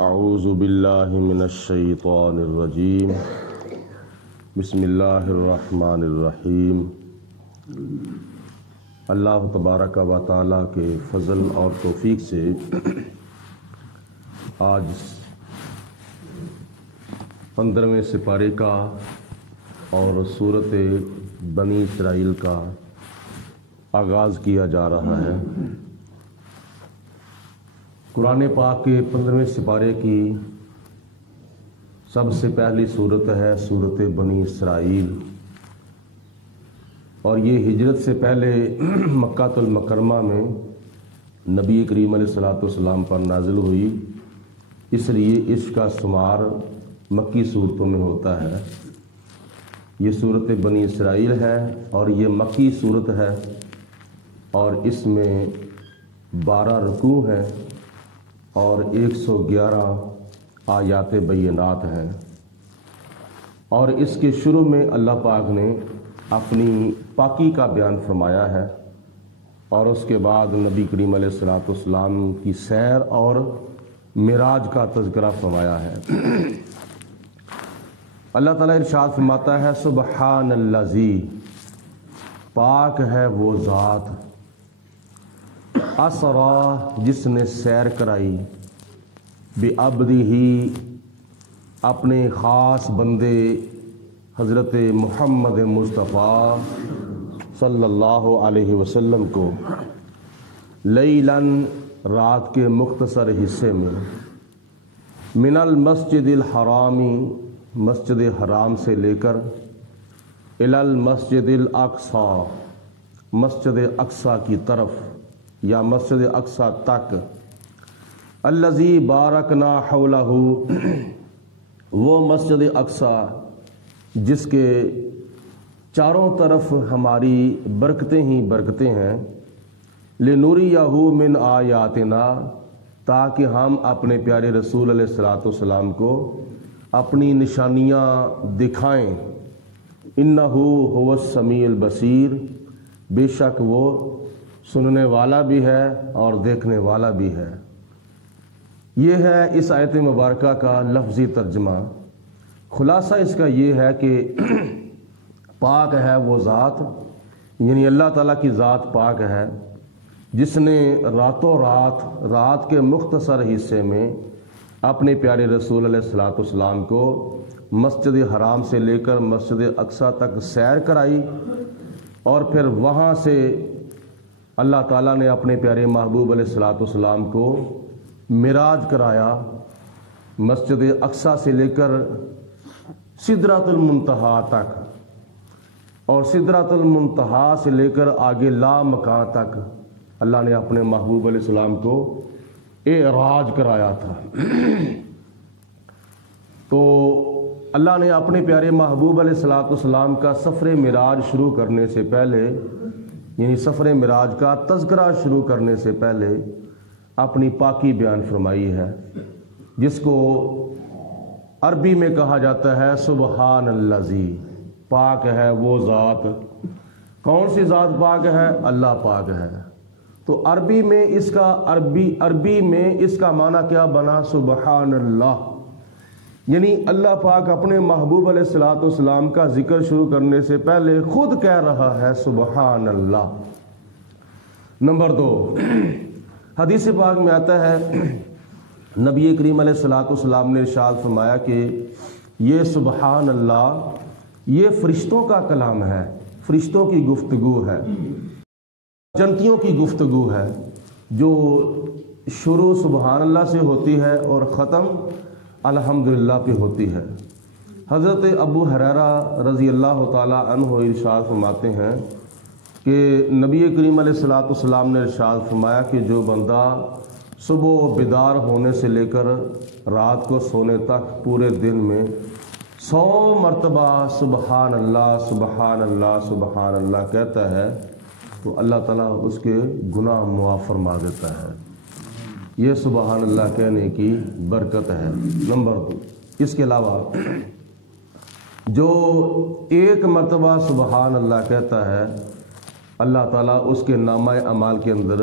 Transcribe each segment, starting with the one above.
اعوذ باللہ من الشیطان الرجیم بسم اللہ الرحمن الرحیم۔ اللہ تبارک و تعالیٰ کے فضل اور توفیق سے آج 15ویں سپارے کا اور سورۃ بنی اسرائیل کا آغاز کیا جا رہا ہے۔ قرآن پاک کے 15ویں سپارے کی سب سے پہلی صورت ہے سورۃ بنی اسرائیل، اور یہ ہجرت سے پہلے مکہ المکرمہ میں نبی کریم علیہ الصلوۃ والسلام پر نازل ہوئی، اس لیے اس کا شمار مکی صورتوں میں ہوتا ہے۔ یہ سورۃ بنی اسرائیل ہے اور یہ مکی صورت ہے، اور اس میں 12 رکوع ہیں اور 111 آیات بینات ہیں، اور اس کے شروع میں اللہ پاک نے اپنی پاکی کا بیان فرمایا ہے، اور اس کے بعد نبی کریم علیہ الصلوۃ والسلام کی سیر اور معراج کا تذکرہ فرمایا ہے۔ اللہ تعالیٰ ارشاد فرماتا ہے سبحان الذی، پاک ہے وہ ذات، اسرا جس نے سیر کرائی، بعبدہ اپنے خاص بندے حضرت محمد مصطفیٰ صلی اللہ علیہ وسلم کو، لیلاً رات کے مختصر حصے میں، من المسجد الحرامی مسجد حرام سے لے کر، الی المسجد الاقصی مسجد اقصی کی طرف یا مسجد اقصی تک، الذی بارکنا حولہ وہ مسجد اقصی جس کے چاروں طرف ہماری برکتیں ہی برکتیں ہیں، لنوریہ من آیاتنا تاکہ ہم اپنے پیارے رسول علیہ الصلوۃ والسلام کو اپنی نشانیاں دکھائیں، انہ هو السمیع البصیر، بے شک وہ سننے والا بھی ہے اور دیکھنے والا بھی ہے۔ یہ ہے اس آیت مبارکہ کا لفظی ترجمہ۔ خلاصہ اس کا یہ ہے کہ پاک ہے وہ ذات، یعنی اللہ تعالیٰ کی ذات پاک ہے جس نے راتوں رات کے مختصر حصے میں اپنے پیارے رسول علیہ الصلوۃ والسلام کو مسجد حرام سے لے کر مسجد اقصی تک سیر کرائی، اور پھر وہاں سے اللہ تعالیٰ نے اپنے پیارے محبوب علیہ الصلوۃ والسلام کو معراج کرایا، مسجد اقصی سے لے کر سدرۃ المنتہا تک، اور سدرۃ المنتہا سے لے کر آگے لا مکان تک اللہ نے اپنے محبوب علیہ السلام کو اعراج کرایا تھا۔ تو اللہ نے اپنے پیارے محبوب علیہ الصلوۃ والسلام کا سفر معراج شروع کرنے سے پہلے، یعنی سفر معراج کا تذکرہ شروع کرنے سے پہلے اپنی پاکی بیان فرمائی ہے، جس کو عربی میں کہا جاتا ہے سبحان الذی، پاک ہے وہ ذات۔ کون سی ذات پاک ہے؟ اللہ پاک ہے۔ تو عربی میں اس کا معنی کیا بنا؟ سبحان اللہ، یعنی اللہ پاک اپنے محبوب علیہ الصلوۃ والسلام کا ذکر شروع کرنے سے پہلے خود کہہ رہا ہے سبحان اللہ۔ نمبر 2، حدیث پاک میں آتا ہے نبی کریم علیہ الصلوۃ والسلام نے ارشاد فرمایا کہ یہ سبحان اللہ یہ فرشتوں کا کلام ہے، فرشتوں کی گفتگو ہے، جنتیوں کی گفتگو ہے، جو شروع سبحان اللہ سے ہوتی ہے اور ختم الحمدللہ پہ ہوتی ہے۔ حضرت ابو ہریرہ رضی اللہ تعالیٰ عنہ ارشاد فرماتے ہیں کہ نبی کریم علیہ الصلوۃ والسلام نے ارشاد فرمایا کہ جو بندہ صبح بیدار ہونے سے لے کر رات کو سونے تک پورے دن میں 100 مرتبہ سبحان اللہ سبحان اللہ سبحان اللہ کہتا ہے تو اللہ تعالیٰ اس کے گناہ معاف فرما دیتا ہے۔ یہ سبحان اللہ کہنے کی برکت ہے۔ نمبر 2، اس کے علاوہ جو ایک مرتبہ سبحان اللہ کہتا ہے، اللہ تعالیٰ اس کے نامہ اعمال کے اندر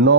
9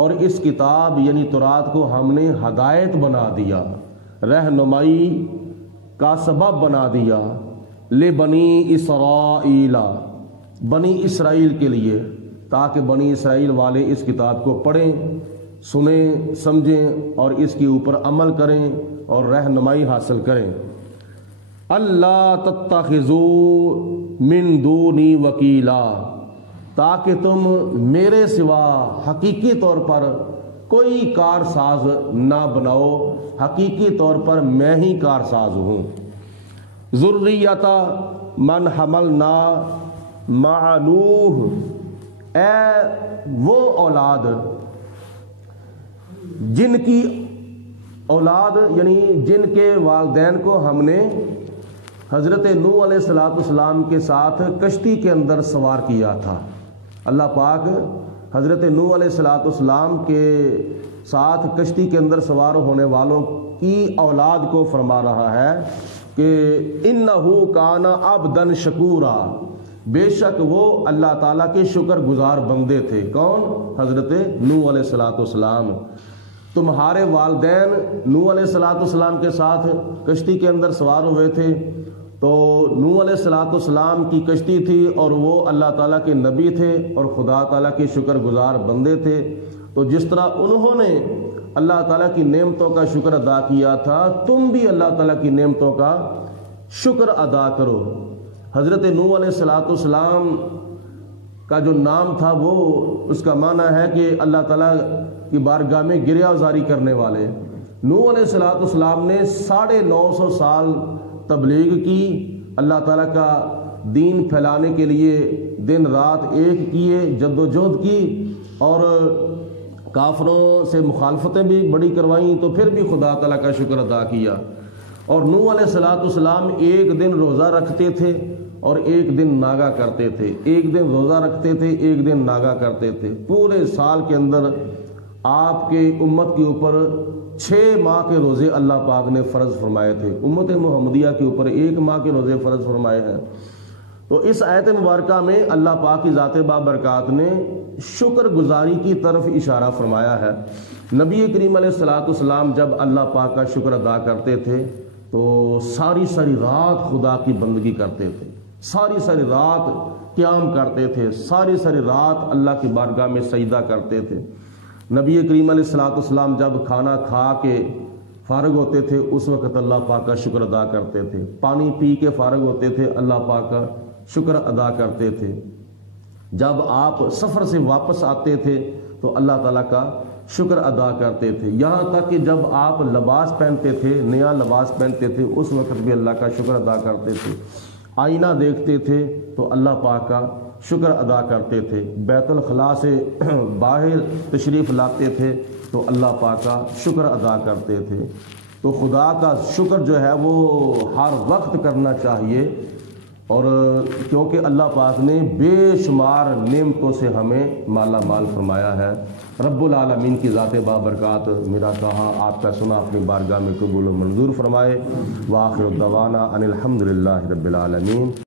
اور اس کتاب یعنی تورات کو ہم نے ہدایت بنا دیا، رہنمائی کا سبب بنا دیا، لبنی اسرائیل، بنی اسرائیل کے لیے، تاکہ بنی اسرائیل والے اس کتاب کو پڑھیں، سنیں، سمجھیں اور اس کے اوپر عمل کریں اور رہنمائی حاصل کریں۔ اللہ تتخذوا من دونی وکیلا، تاکہ تم میرے سوا حقیقی طور پر کوئی کارساز نہ بناؤ، حقیقی طور پر میں ہی کارساز ہوں۔ ذریۃ من حملنا مع نوح، اے وہ اولاد جن کی اولاد یعنی جن کے والدین کو ہم نے حضرت نوح علیہ السلام کے ساتھ کشتی کے اندر سوار کیا تھا۔ اللہ پاک حضرت نوح علیہ السلام کے ساتھ کشتی کے اندر سوار ہونے والوں کی اولاد کو فرما رہا ہے کہ انہو کان عبدا شکورا، بے شک وہ اللہ تعالیٰ کے شکر گزار بندے تھے۔ کون؟ حضرت نوح علیہ السلام۔ تمہارے والدین نوح علیہ السلام کے ساتھ کشتی کے اندر سوار ہوئے تھے، تو نوح علیہ السلام کی کشتی تھی اور وہ اللہ تعالیٰ کے نبی تھے اور خدا تعالیٰ کے شکر گزار بندے تھے۔ تو جس طرح انہوں نے اللہ تعالیٰ کی نعمتوں کا شکر ادا کیا تھا، تم بھی اللہ تعالیٰ کی نعمتوں کا شکر ادا کرو۔ حضرت نوح علیہ السلام کا جو نام تھا وہ اس کا معنی ہے کہ اللہ تعالیٰ کی بارگاہ میں گریہ زاری کرنے والے۔ نوح علیہ السلام نے 950 سال تبلیغ کی، اللہ تعالیٰ کا دین پھیلانے کے لیے دن رات ایک کیے، جد و جہد کی اور کافروں سے مخالفتیں بھی بڑی کروائیں، تو پھر بھی خدا تعالیٰ کا شکر ادا کیا۔ اور نوح علیہ السلام ایک دن روزہ رکھتے تھے اور ایک دن ناگا کرتے تھے، ایک دن روزہ رکھتے تھے، ایک دن ناگا کرتے تھے۔ پورے سال کے اندر آپ کے امت کے اوپر 6 ماہ کے روزے اللہ پاک نے فرض فرمائے تھے، امت محمدیہ کے اوپر 1 ماہ کے روزے فرض فرمائے ہیں۔ تو اس آیت مبارکہ میں اللہ پاک کی ذات بابرکات نے شکر گزاری کی طرف اشارہ فرمایا ہے۔ نبی کریم علیہ السلام جب اللہ پاک کا شکر ادا کرتے تھے تو ساری رات خدا کی بندگی کرتے تھے، ساری رات قیام کرتے تھے، ساری رات اللہ کی بارگاہ میں سجدہ کرتے تھے۔ نبی کریم علیہ السلام جب کھانا کھا کے فارغ ہوتے تھے اس وقت اللہ پاک کا شکر ادا کرتے تھے، پانی پی کے فارغ ہوتے تھے اللہ پاک کا شکر ادا کرتے تھے، جب آپ سفر سے واپس آتے تھے تو اللہ تعالیٰ کا شکر ادا کرتے تھے، یہاں تک کہ جب آپ لباس پہنتے تھے، نیا لباس پہنتے تھے اس وقت بھی اللہ کا شکر ادا کرتے تھے، آئینہ دیکھتے تھے تو اللہ پاک کا شکر ادا کرتے تھے، بیت الخلاء سے باہر تشریف لاتے تھے تو اللہ پاک کا شکر ادا کرتے تھے۔ تو خدا کا شکر جو ہے وہ ہر وقت کرنا چاہیے، اور کیونکہ اللہ پاک نے بے شمار نعمتوں سے ہمیں مالا مال فرمایا ہے۔ رب العالمین کی ذات بابرکات میرا کہا آپ کا سنا اپنی بارگاہ میں قبول و منظور فرمائے۔ وآخر دعوانا ان الحمد للہ رب العالمین۔